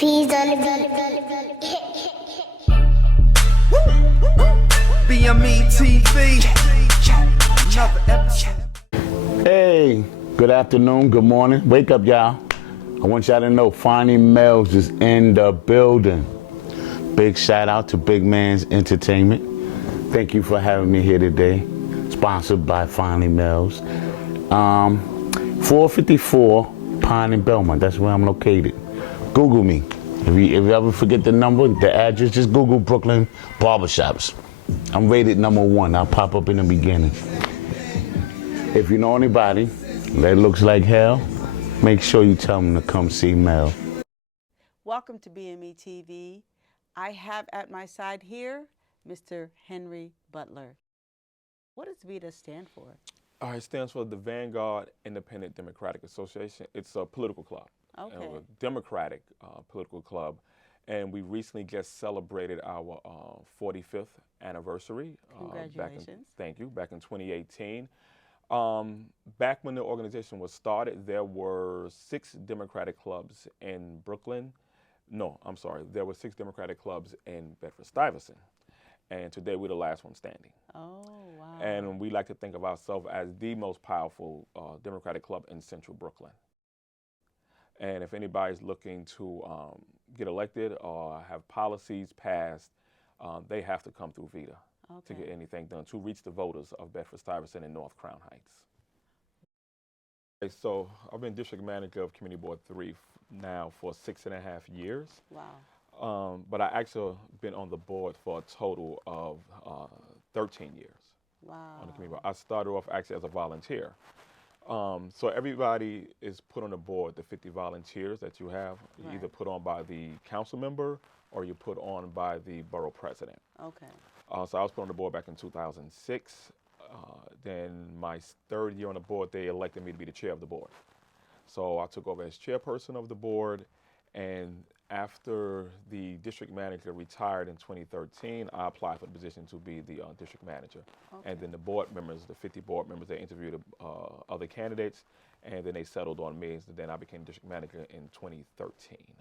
Peas on the beat. BME TV. Another episode. Hey, good afternoon, good morning. Wake up, y'all. I want y'all to know Finding Mels is in the building. Big shout out to Big Man's Entertainment. Thank you for having me here today. Sponsored by Finding Mels. 454 Pine and Belmont. That's where I'm located. Google me. If you ever forget the number, the address, just Google Brooklyn Barbershops. I'm rated #1. I'll pop up in the beginning. If you know anybody that looks like hell, make sure you tell them to come see Mel. Welcome to BME TV. I have at my side here Mr. Henry Butler. What does VITA stand for? It stands for the Vanguard Independent Democratic Association. It's a political club, Okay. a Democratic political club. And we recently just celebrated our 45th anniversary. Congratulations. Thank you. Back in 2018. Back when the organization was started, there were 6 Democratic clubs in Brooklyn. No, I'm sorry. There were 6 Democratic clubs in Bedford-Stuyvesant. And today we're the last one standing. Oh, wow. And we like to think of ourselves as the most powerful Democratic club in central Brooklyn. And if anybody's looking to get elected or have policies passed, they have to come through VITA to get anything done, to reach the voters of Bedford-Stuyvesant and North Crown Heights. Okay, so I've been district manager of Community Board 3 now for 6.5 years. Wow. But I actually been on the board for a total of 13 years. Wow. On the community board. I started off actually as a volunteer. So everybody is put on the board, the 50 volunteers that you have, Right. either put on by the council member or you're put on by the borough president. Okay. So I was put on the board back in 2006. Then my 3rd year on the board, they elected me to be the chair of the board. So I took over as chairperson of the board, and after the district manager retired in 2013, I applied for the position to be the district manager. Okay. And then the board members, the 50 board members, they interviewed other candidates, and then they settled on me. So then I became district manager in 2013.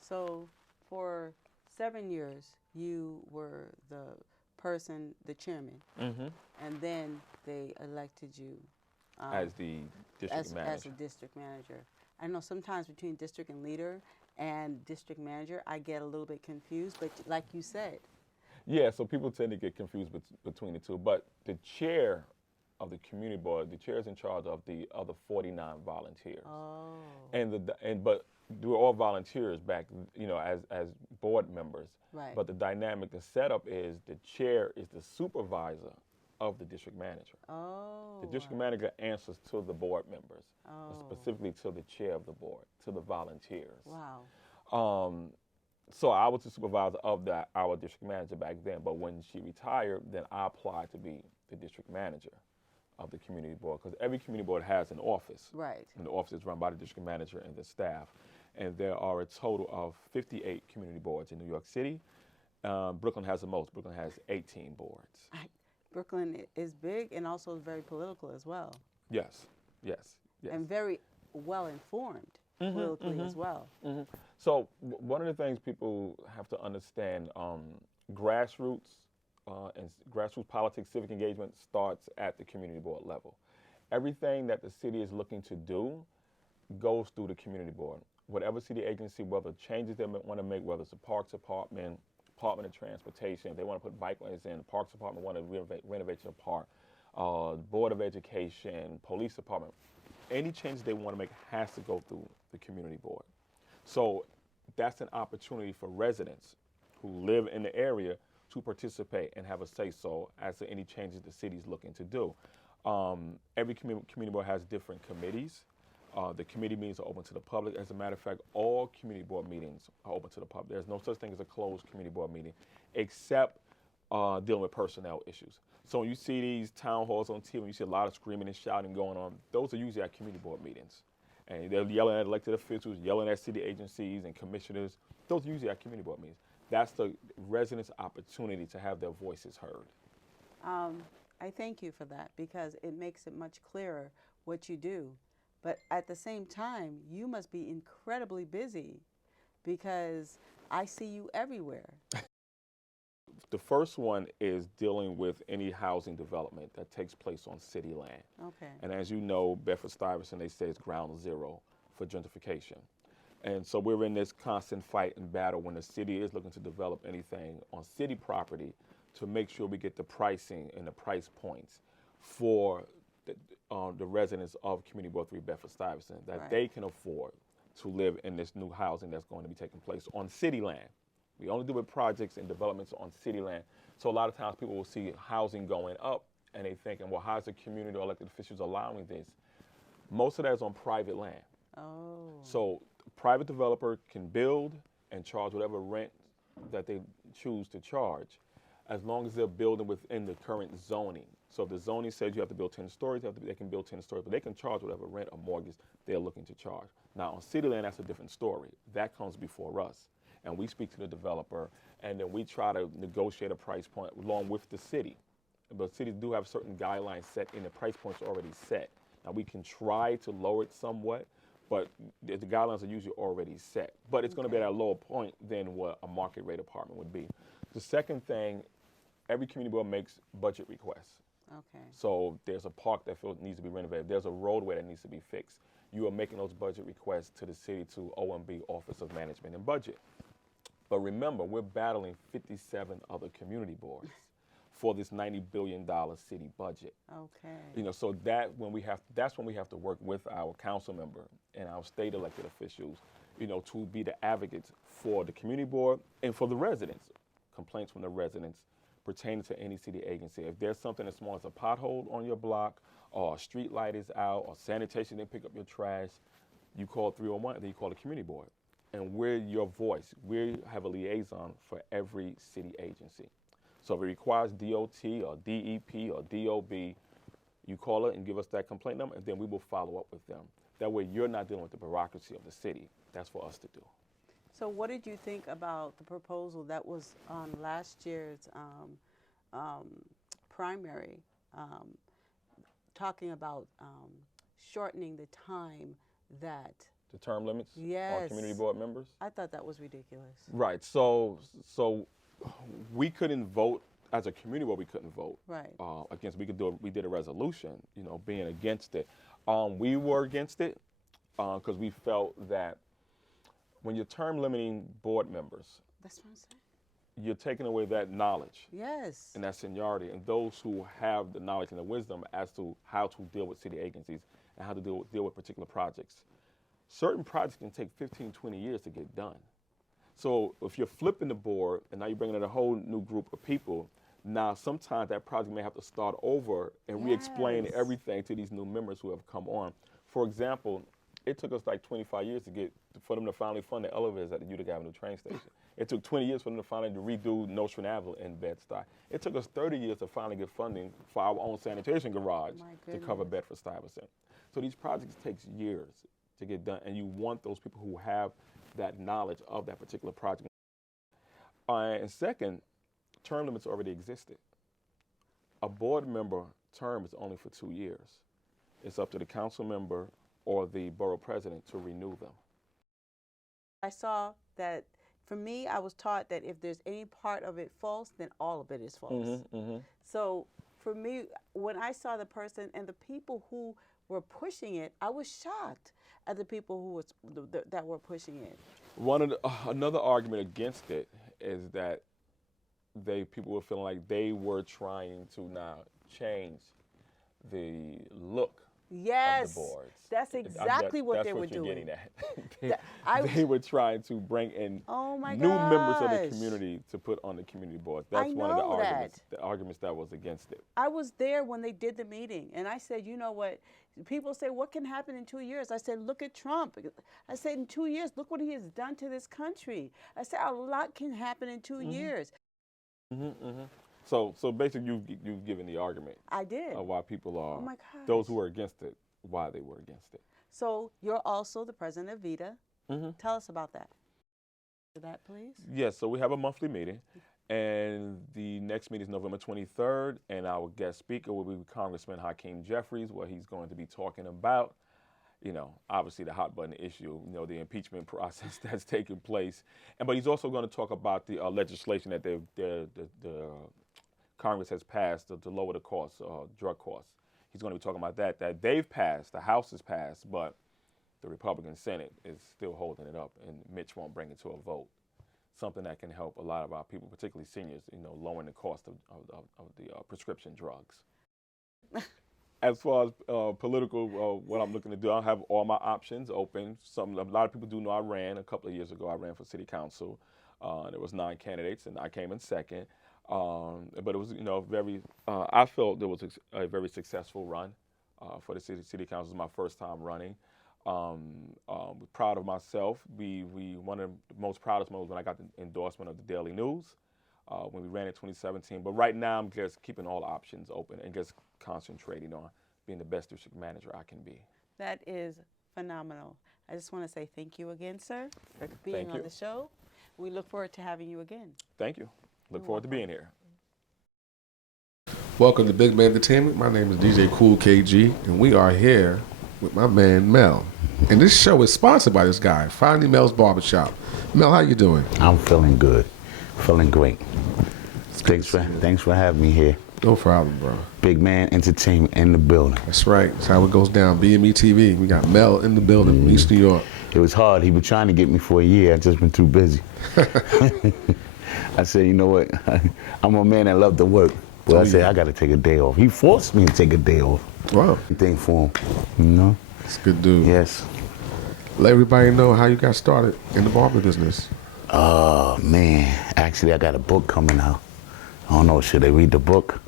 So for 7 years, you were the person, the chairman, and then they elected you As the district manager. As a district manager. I know sometimes between district and leader and district manager, I get a little bit confused, but like you said. Yeah, so people tend to get confused between the two, but the chair of the community board, the chair is in charge of the other 49 volunteers. Oh. But we were all volunteers back, as board members. Right. But the dynamic, the setup is the chair is the supervisor of the district manager. Oh. The district manager answers to the board members, Oh. specifically to the chair of the board, to the volunteers. Wow. So I was the supervisor of our district manager back then, but when she retired, then I applied to be the district manager of the community board, because every community board has an office. Right. And the office is run by the district manager and the staff. And there are a total of 58 community boards in New York City. Brooklyn has the most. Brooklyn has 18 boards. Brooklyn is big and also very political as well. Yes, yes, yes. And very well informed politically as well. So one of the things people have to understand, grassroots and grassroots politics, civic engagement starts at the community board level. Everything that the city is looking to do goes through the community board. Whatever city agency, whether changes they want to make, whether it's the Parks Department, Department of Transportation, if they want to put bike lanes in, the Parks Department want to renovate your park, Board of Education, Police Department, any changes they want to make has to go through the community board. So that's an opportunity for residents who live in the area to participate and have a say-so as to any changes the city is looking to do. Every community board has different committees. The committee meetings are open to the public. As a matter of fact, all community board meetings are open to the public. There's no such thing as a closed community board meeting, except dealing with personnel issues. So when you see these town halls on TV, you see a lot of screaming and shouting going on, those are usually at community board meetings. And they're yelling at elected officials, yelling at city agencies and commissioners. Those are usually at community board meetings. That's the residents' opportunity to have their voices heard. I thank you for that because it makes it much clearer what you do. But at the same time, you must be incredibly busy because I see you everywhere. The first one is dealing with any housing development that takes place on city land. Okay. And as you know, Bedford-Stuyvesant, they say it's ground zero for gentrification. And so we're in this constant fight and battle when the city is looking to develop anything on city property to make sure we get the pricing and the price points for the residents of Community Board 3 Bedford-Stuyvesant that they can afford to live in this new housing that's going to be taking place on city land. We only do with projects and developments on city land. So a lot of times people will see housing going up and they thinking, well, how is the community or elected officials allowing this? Most of that is on private land. Oh. So a private developer can build and charge whatever rent that they choose to charge, as long as they're building within the current zoning. So if the zoning says you have to build 10 stories, they can build 10 stories, but they can charge whatever rent or mortgage they're looking to charge. Now on city land, that's a different story. That comes before us. And we speak to the developer, and then we try to negotiate a price point along with the city. But cities do have certain guidelines set, and the price point's already set. Now we can try to lower it somewhat, but the guidelines are usually already set. But it's going to be at a lower point than what a market rate apartment would be. The second thing, every community board makes budget requests. Okay. So there's a park that needs to be renovated. There's a roadway that needs to be fixed. You are making those budget requests to the city, to OMB, Office of Management and Budget. But remember, we're battling 57 other community boards for this $90 billion city budget. Okay. You know, so that's when we have to work with our council member and our state elected officials, you know, to be the advocates for the community board and for the residents. Complaints from the residents pertaining to any city agency. If there's something as small as a pothole on your block, or a street light is out, or sanitation didn't pick up your trash, you call 301, then you call the community board. And we're your voice. We have a liaison for every city agency. So if it requires DOT or DEP or DOB, you call it and give us that complaint number, and then we will follow up with them. That way you're not dealing with the bureaucracy of the city. That's for us to do. So what did you think about the proposal that was on last year's primary, talking about shortening the time that The term limits on community board members? I thought that was ridiculous. Right. So we couldn't vote as a community board. We couldn't vote against. We did a resolution, you know, being against it. We were against it because we felt that when you're term limiting board members, That's what I'm saying. you're taking away that knowledge Yes. and that seniority, and those who have the knowledge and the wisdom as to how to deal with city agencies and how to deal with particular projects. Certain projects can take 15, 20 years to get done. So if you're flipping the board and now you're bringing in a whole new group of people, now sometimes that project may have to start over and re-explain everything to these new members who have come on. For example, it took us like 25 years for them to finally fund the elevators at the Utica Avenue train station. It took 20 years for them to finally redo Nostrand Avenue in Bed-Stuy. It took us 30 years to finally get funding for our own sanitation garage to cover Bedford-Stuyvesant. So these projects take years to get done, and you want those people who have that knowledge of that particular project. And second, term limits already existed. A board member term is only for 2 years. It's up to the council member or the borough president to renew them. I saw that, for me, I was taught that if there's any part of it false, then all of it is false. So for me, when I saw the person and the people who were pushing it, I was shocked at the people who that were pushing it. Another argument against it is that people were feeling like they were trying to now change the look of the boards. That's exactly what they were doing. That's what you're getting at. They were trying to bring in new members of the community to put on the community board. That's one of the arguments that was against it. I was there when they did the meeting, and I said, you know what? People say, what can happen in 2 years? I said, look at Trump. I said, in 2 years, look what he has done to this country. I said, a lot can happen in 2 years. So basically, you've given the argument. I did. Of why people are, oh my gosh, those who are against it, why they were against it. So you're also the president of VITA. Tell us about that. That, please. Yes, so we have a monthly meeting, and the next meeting is November 23rd, and our guest speaker will be Congressman Hakeem Jeffries, where he's going to be talking about obviously the hot button issue, the impeachment process that's taking place. But he's also going to talk about the legislation that the Congress has passed to lower the costs, drug costs. He's going to be talking about that they've passed, the House has passed, but the Republican Senate is still holding it up, and Mitch won't bring it to a vote. Something that can help a lot of our people, particularly seniors, lowering the cost of the prescription drugs. As far as political, what I'm looking to do, I have all my options open. A lot of people do know I ran a couple of years ago. I ran for city council. There was 9 candidates, and I came in second. But it was, I felt there was a very successful run for the city council. It was my first time running. Proud of myself. One of the most proudest moments when I got the endorsement of the Daily News when we ran in 2017. But right now, I'm just keeping all options open and just concentrating on being the best district manager I can be. That is phenomenal. I just want to say thank you again, sir, for being on the show. We look forward to having you again. Thank you. Look forward to being here. Welcome to Big Man Entertainment. My name is DJ Cool KG, and we are here with my man Mel. And this show is sponsored by this guy, Finally Mel's Barbershop. Mel, how you doing? I'm feeling good, feeling great. Thanks for having me here. No problem, bro. Big Man Entertainment in the building. That's right. That's how it goes down. BME TV. We got Mel in the building from East New York. It was hard. He was trying to get me for a year. I just been too busy. I said, you know what? I'm a man that love to work. But I said, I got to take a day off. He forced me to take a day off. Wow. Thing for him, It's a good dude. Yes. Let everybody know how you got started in the barber business. Oh, man. Actually, I got a book coming out. I don't know. Should I read the book?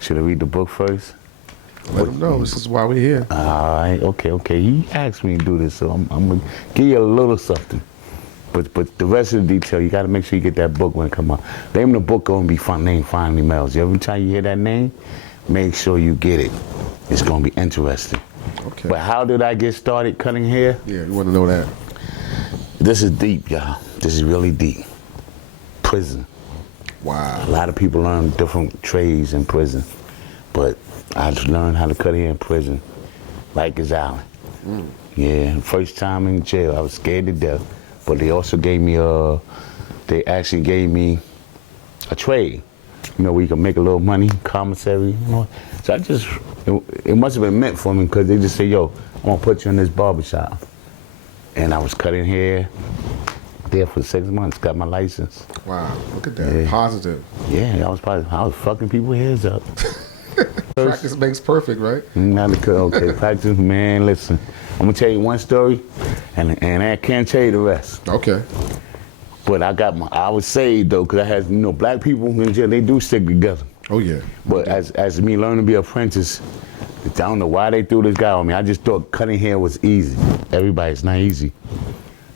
Should I read the book first? Let them know. This is why we're here. All right. Okay. He asked me to do this, so I'm going to give you a little something. But the rest of the detail, you got to make sure you get that book when it come out. The name of the book going to be named Finally Mels. Every time you hear that name, make sure you get it. It's going to be interesting. Okay. But how did I get started cutting hair? Yeah, you want to know that. This is deep, y'all. This is really deep. Prison. Wow. A lot of people learn different trades in prison, but I just learned how to cut hair in prison, Rikers Island. Yeah, first time in jail, I was scared to death, but they also gave me they actually gave me a trade, where you can make a little money, commissary, So I just, it must have been meant for me because they just say, yo, I'm gonna put you in this barbershop. And I was cutting hair there for 6 months, got my license. Wow, look at that, Yeah. Positive. Yeah, I was fucking people's heads up. Practice makes perfect, right? Okay, practice, man, listen. I'm gonna tell you one story, and I can't tell you the rest. Okay. But I was saved though, because I had, black people in jail, they do stick together. Oh yeah. But as me learning to be an apprentice, I don't know why they threw this guy on me. I just thought cutting hair was easy. Everybody's not easy.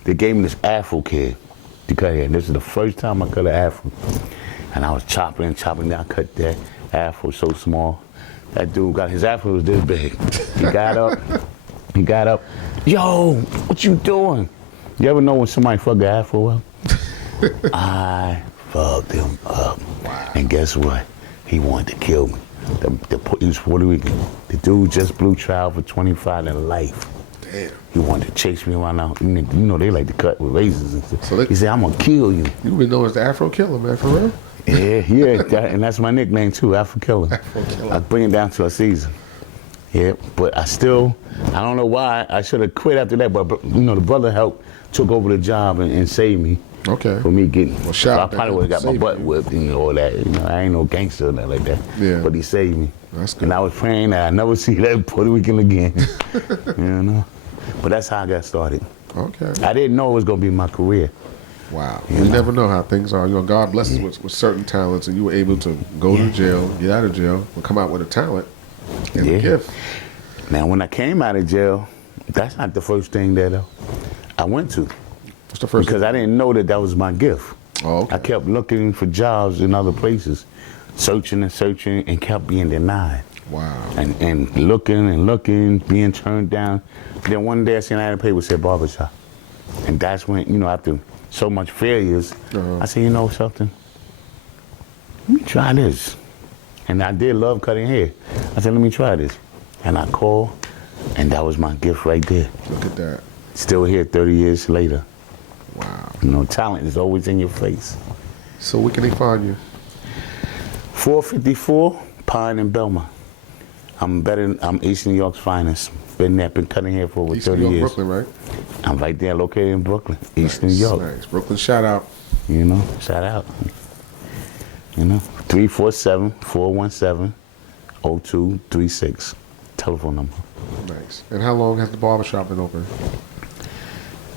They gave me this afro kid to cut hair. This is the first time I cut an afro. And I was chopping, down, I cut that afro so small. That dude his afro was this big. He got up, yo, what you doing? You ever know when somebody fuck an afro up? I fucked him up. Wow. And guess what? He wanted to kill me. He was Puerto Rican. The dude just blew trial for 25 to life. Damn. He wanted to chase me around now. They like to cut with razors and stuff. So he said, I'm gonna kill you. You've been known as the Afro Killer, man, for real? Yeah, and that's my nickname too, Afro Killer. Afro Killer. I bring it down to a season. Yeah, but I don't know why. I should have quit after that, but the brother took over the job and saved me. Okay. For me getting, I probably would have got my butt whipped and all that. I ain't no gangster or nothing like that. Yeah. But he saved me. That's good. And I was praying that I never see that Puerto Rican again. But that's how I got started. Okay. I didn't know it was gonna be my career. Wow. You never know how things are. God blesses with certain talents, and you were able to go to jail, get out of jail, and come out with a talent and a gift. Now, when I came out of jail, that's not the first thing that I went to. What's the first because thing? I didn't know that was my gift. Oh, okay. I kept looking for jobs in other places, searching and kept being denied. Wow. And looking, being turned down. Then one day I seen an ad in the paper said Barbershop. And that's when, after so much failures, I said, you know something? Let me try this. And I did love cutting hair. I said, let me try this. And I called, And that was my gift right there. Look at that. Still here 30 years later. Wow. You know, talent is always in your face. So where can they find you? 454 Pine and Belmont. I'm East New York's finest. Been cutting hair for over East 30 New York, years. Brooklyn, right? I'm right there, located in Brooklyn, East New Nice, York. Nice. Brooklyn, shout out. You know, shout out. You know, 347-417-0236. Telephone number. Nice. And how long has the barbershop been open?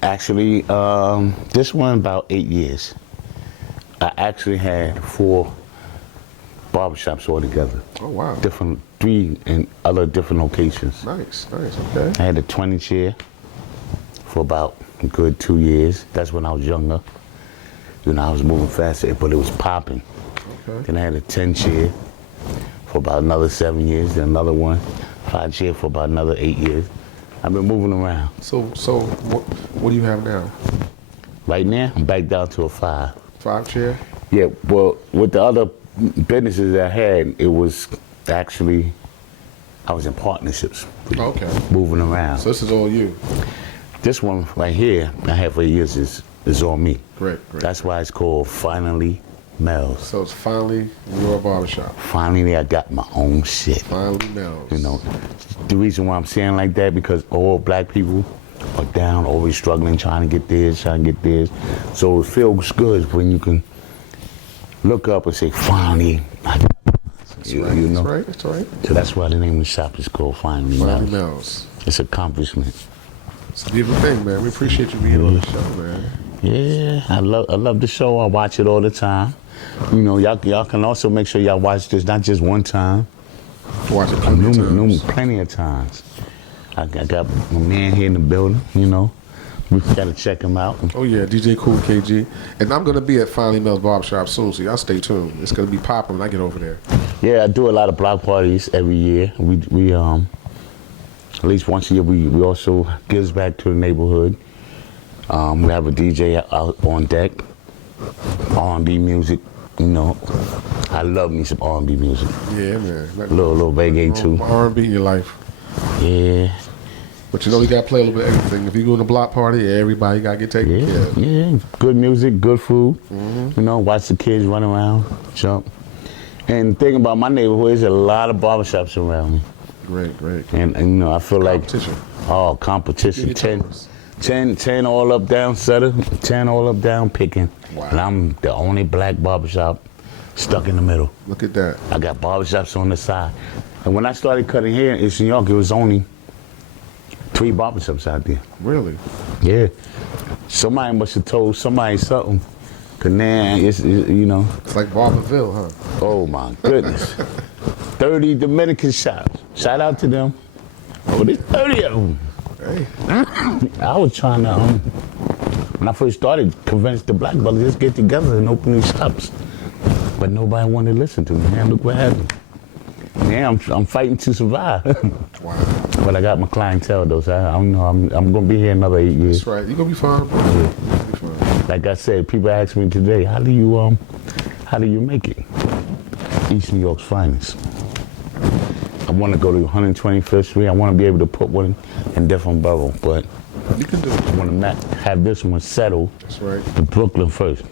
Actually, this one about 8 years. I actually had 4 barbershops all together. Oh, wow. 3 in other different locations. Nice, nice, okay. I had a 20 chair for about a good 2 years. That's when I was younger. You know, I was moving faster, but it was popping. Okay. Then I had a 10 chair for about another 7 years. Then another 5 chair for about another 8 years. I've been moving around. So what do you have now? Right now, I'm back down to a 5. 5 chair? Yeah, well, with the other businesses I had, it was actually, I was in partnerships. Okay. Moving around. So this is all you? This one right here, I had for years, is all me. Great, great. That's why it's called Finally Mels. So it's finally your barbershop. Finally, I got my own shit. Finally Mels. You know, the reason why I'm saying like that, because all black people are down, always struggling, trying to get this, So it feels good when you can look up and say, finally, I got it. That's right, you know? that's right, that's right. So that's why the name of the shop is called Finally Finally Mels. Mels. It's an accomplishment. It's a beautiful thing, man. We appreciate you being on the show, man. Yeah, I love the show. I watch it all the time. You know, y'all can also make sure y'all watch this not just one time. Watch it plenty of times. Plenty of times. I got my man here in the building, you know. We gotta check him out. Oh yeah, DJ Cool KG. And I'm gonna be at Finally Mels Barbershop soon, so y'all stay tuned. It's gonna be popping when I get over there. Yeah, I do a lot of block parties every year. We at least once a year we also gives back to the neighborhood. We have a DJ out on deck. R&B music, you know. I love me some R&B music. Yeah, man. A little reggae too. R&B in your life. Yeah. But you know you gotta play a little bit of everything. If you go in a block party, everybody gotta get taken care of. Yeah. Good music, good food. You know, watch the kids run around, jump. And the thing about my neighborhood is a lot of barbershops around me. Great, great. And you know, I feel Competition. like, oh, competition. Give me numbers. 10 all up down Sutter, 10 all up down Picking. Wow. And I'm the only black barbershop stuck in the middle. Look at that. I got barbershops on the side. And when I started cutting hair in East New York, it was only 3 barbershops out there. Really? Yeah. Somebody must have told somebody something. Cause now it's you know. It's like Barberville, huh? Oh my goodness. 30 Dominican shops. Shout out to them. Oh, there's 30 of them. Hey. I was trying to, when I first started, convince the black brothers just get together and open these shops. But nobody wanted to listen to me. Man, look what happened. Now I'm fighting to survive. Wow. But I got my clientele though, so I don't know. I'm gonna be here another 8 years. That's right. You're gonna be fine, bro. You'll be fine. Like I said, people ask me today, how do you make it? East New York's finest. I want to go to 125th Street. I want to be able to put one in different borough, but You can do it. I want to have this one settled That's right. in Brooklyn first.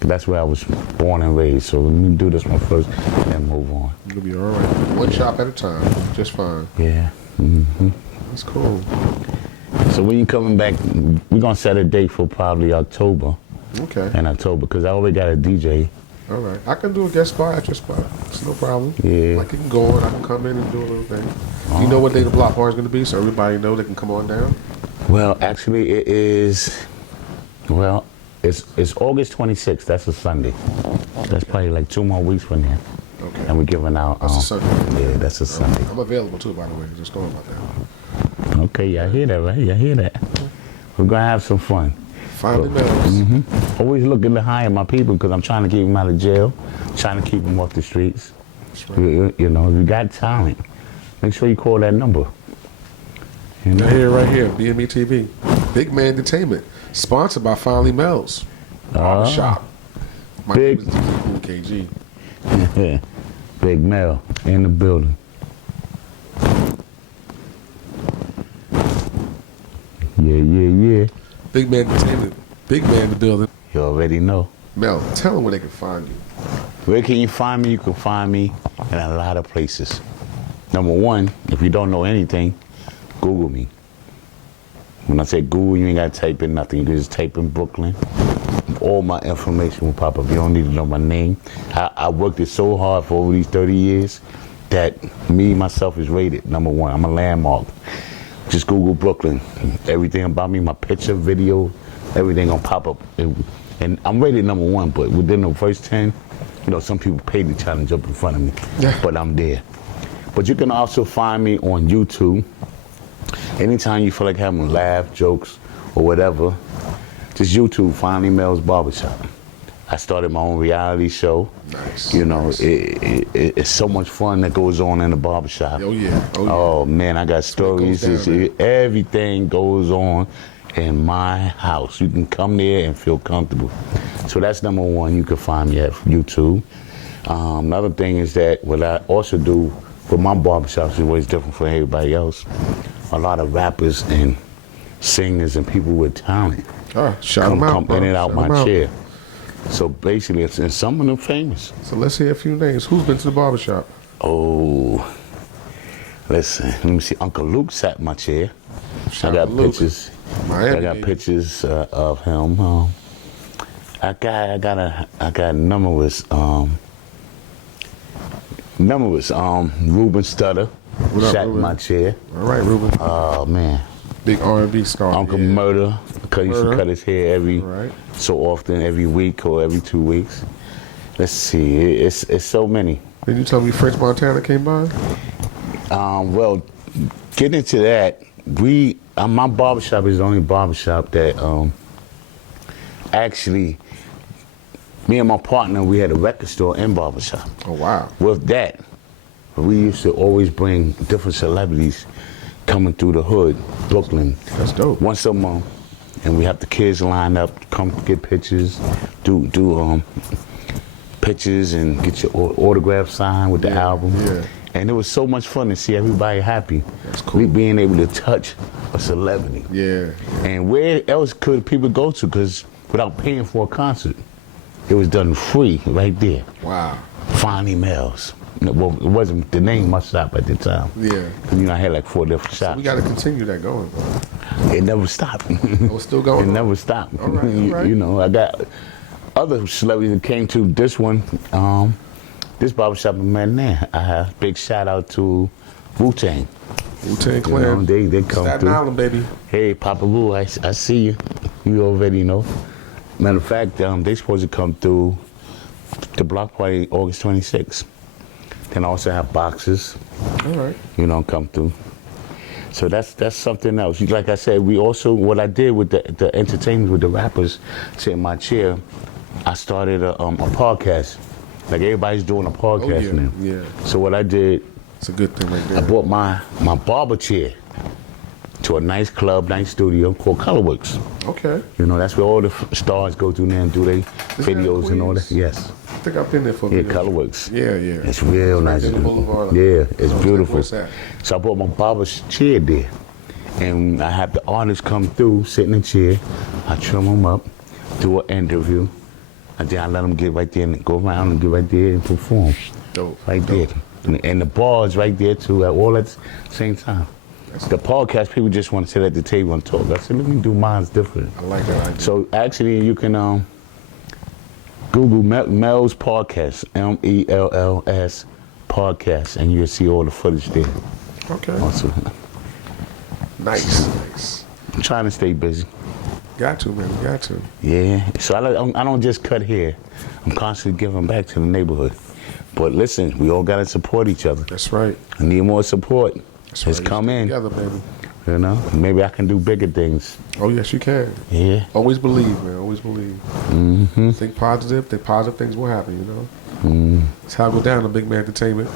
That's where I was born and raised. So let me do this one first, and then move on. You'll be all right. One shop at a time. Just fine. Yeah. That's cool. So when you coming back, we're gonna set a date for probably October. Okay. In October, because I already got a DJ. All right. I can do a guest spot at your spot. It's no problem. Yeah. Like you can go in, I can come in and do a little thing. You know what day the block party is going to be, so everybody know they can come on down? Well, actually, it is. Well, it's August 26th. That's a Sunday. That's probably like 2 more weeks from now. Okay. And we're giving out. That's a Sunday. Yeah, that's a Sunday. I'm available too, by the way. Just going about that. Okay, y'all hear that, right? Y'all hear that? We're gonna have some fun. Finally Mels. Always looking to hire my people because I'm trying to keep them out of jail, trying to keep them off the streets. That's right. You know, if you got talent, make sure you call that number. You know? Right here, BME TV. Big Man Entertainment. Sponsored by Finally Mels. Barbershop. My Big- name is DJ Cool KG. Big Mel in the building. Yeah. Big Man Entertainment. Big man in the building. You already know. Mel, tell them where they can find you. Where can you find me? You can find me in a lot of places. Number one, if you don't know anything, Google me. When I say Google, you ain't got to type in nothing. You can just type in Brooklyn. All my information will pop up. You don't need to know my name. I worked it so hard for over these 30 years that me, myself, is rated number one. I'm a landmark. Just Google Brooklyn. Everything about me, my picture, video, everything gonna pop up. And I'm rated number one, but within the first 10, you know, some people pay to try to jump in front of me, but I'm there. But you can also find me on YouTube. Anytime you feel like having laugh, jokes, or whatever, just YouTube, Finally Mels Barbershop. I started my own reality show. Nice. You know, nice. It's so much fun that goes on in the barbershop. Oh, yeah. Oh, yeah. Oh, man, I got stories. Everything goes on in my house. You can come there and feel comfortable. So that's number one. You can find me at YouTube. Another thing is that what I also do for my barbershops is always different from everybody else. A lot of rappers and singers and people with talent shout them out, come in and out shout my chair. So basically, and some of them famous. So let's hear a few names. Who's been to the barbershop? Oh, listen, let me see. Uncle Luke sat in my chair. Shout I got out Luke. pictures. Miami, I got baby. pictures of him. I got numerous Ruben Stutter What up, sat in Ruben? my chair. All right, Ruben. Oh man. Big R&B star. Uncle Murder, because he used to Murder. cut his hair every Right. so often, every week or every 2 weeks. Let's see, it's so many. Did you tell me French Montana came by? Well, getting into that, my barbershop is the only barbershop that actually, me and my partner, we had a record store and barbershop. Oh, wow. With that, we used to always bring different celebrities coming through the hood, Brooklyn. That's dope. Once a month, and we have the kids line up, come get pictures, do pictures and get your autograph signed with the album. Yeah. And it was so much fun to see everybody happy. That's cool. We being able to touch a celebrity. Yeah. And where else could people go to? Because without paying for a concert, it was done free right there. Wow. Finally Mels. Well, it wasn't the name of my shop at the time. Yeah. You know, I had like 4 different shops. We got to continue that going. It never stopped. Oh, it's still going It on? never stopped. All right, all right. You know, I got other celebrities that came to this one, this barbershop in Manhattan. I have a big shout out to Wu-Tang. Wu-Tang You know, Clan. they come Staten through. Island, baby. Hey, Papa Wu, I see you. You already know. Matter of fact, they supposed to come through the block party August 26th. Then I also have boxes, All right. you know, come through. So that's something else. Like I said, we also, what I did with the entertainment with the rappers, sit in my chair, I started a podcast. Like everybody's doing a podcast now. Yeah. So what I did, It's a good thing right I there. brought my barber chair to a nice club, nice studio called Colorworks. Okay. You know, that's where all the stars go through there and do their videos and all that. Queens? Yes. I think I've been there for a Yeah, minute. Colorworks. Yeah, yeah. It's real nice. there on the boulevard. Yeah, it's beautiful. Where's that? So I brought my barber's chair there. And I have the artists come through, sit in the chair. I trim them up, do an interview. And then I let them get right there and go around and get right there and perform. Dope. Right there. And the bars right there too, all at the same time. The podcast, people just want to sit at the table and talk. I said, let me do mine's different. I like that idea. So actually, you can Google Mels Podcast, MELLS Podcast, and you'll see all the footage there. Okay. Also, Nice. I'm trying to stay busy. Got to, man. Got to. Yeah. So I don't just cut hair. I'm constantly giving back to the neighborhood. But listen, we all gotta support each other. That's right. I need more support. That's Let's right. come Stick in. together, baby. You know, maybe I can do bigger things. Oh, yes, you can. Yeah. Always believe, man. Always believe. Mm-hmm. Think positive things will happen, you know? That's how I go down to Big Man Entertainment.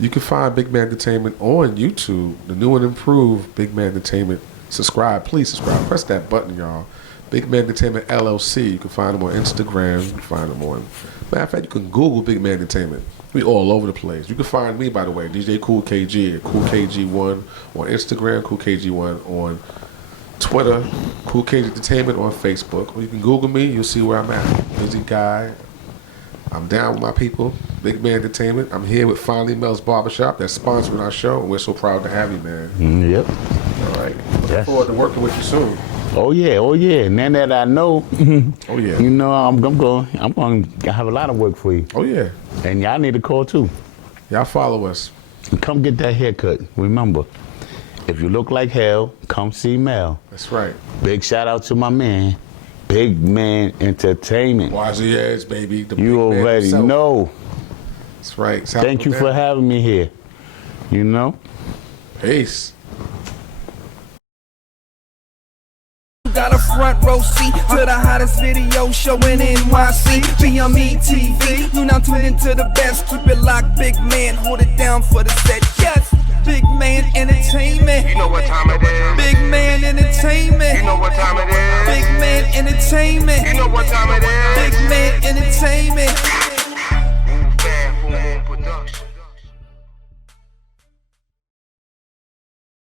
You can find Big Man Entertainment on YouTube, the new and improved Big Man Entertainment. Subscribe, please subscribe. Press that button, y'all. Big Man Entertainment LLC. You can find them on Instagram. You can find them on... Matter of fact, you can Google Big Man Entertainment. We all over the place. You can find me, by the way, DJ Cool KG at Cool KG1 on Instagram, Cool KG1 on Twitter, Cool Cage Entertainment on Facebook. Or you can Google me, you'll see where I'm at. Busy guy. I'm down with my people. Big Man Entertainment. I'm here with finally Mels Barbershop that's sponsoring our show. We're so proud to have you, man. Yep. All right. Looking Yes. forward to working with you soon. Oh yeah, oh yeah. Now that I know, Oh yeah. you know, I'm going to have a lot of work for you. Oh yeah. And y'all need to call too. Y'all follow us. And come get that haircut. Remember, if you look like hell, come see Mel. That's right. Big shout out to my man, Big Man Entertainment. Wazzy ass, baby. The You big man already himself. know. That's right. Thank you for having me here. You know? Peace. Got a front row seat to the hottest video show in NYC. BME TV, you now tuned into the best. Keep it locked, big man, hold it down for the set. Yes, Big Man Entertainment. You know what time it is. Big Man Entertainment. You know what time it is. Big Man Entertainment. You know what time it is. Big Man Entertainment.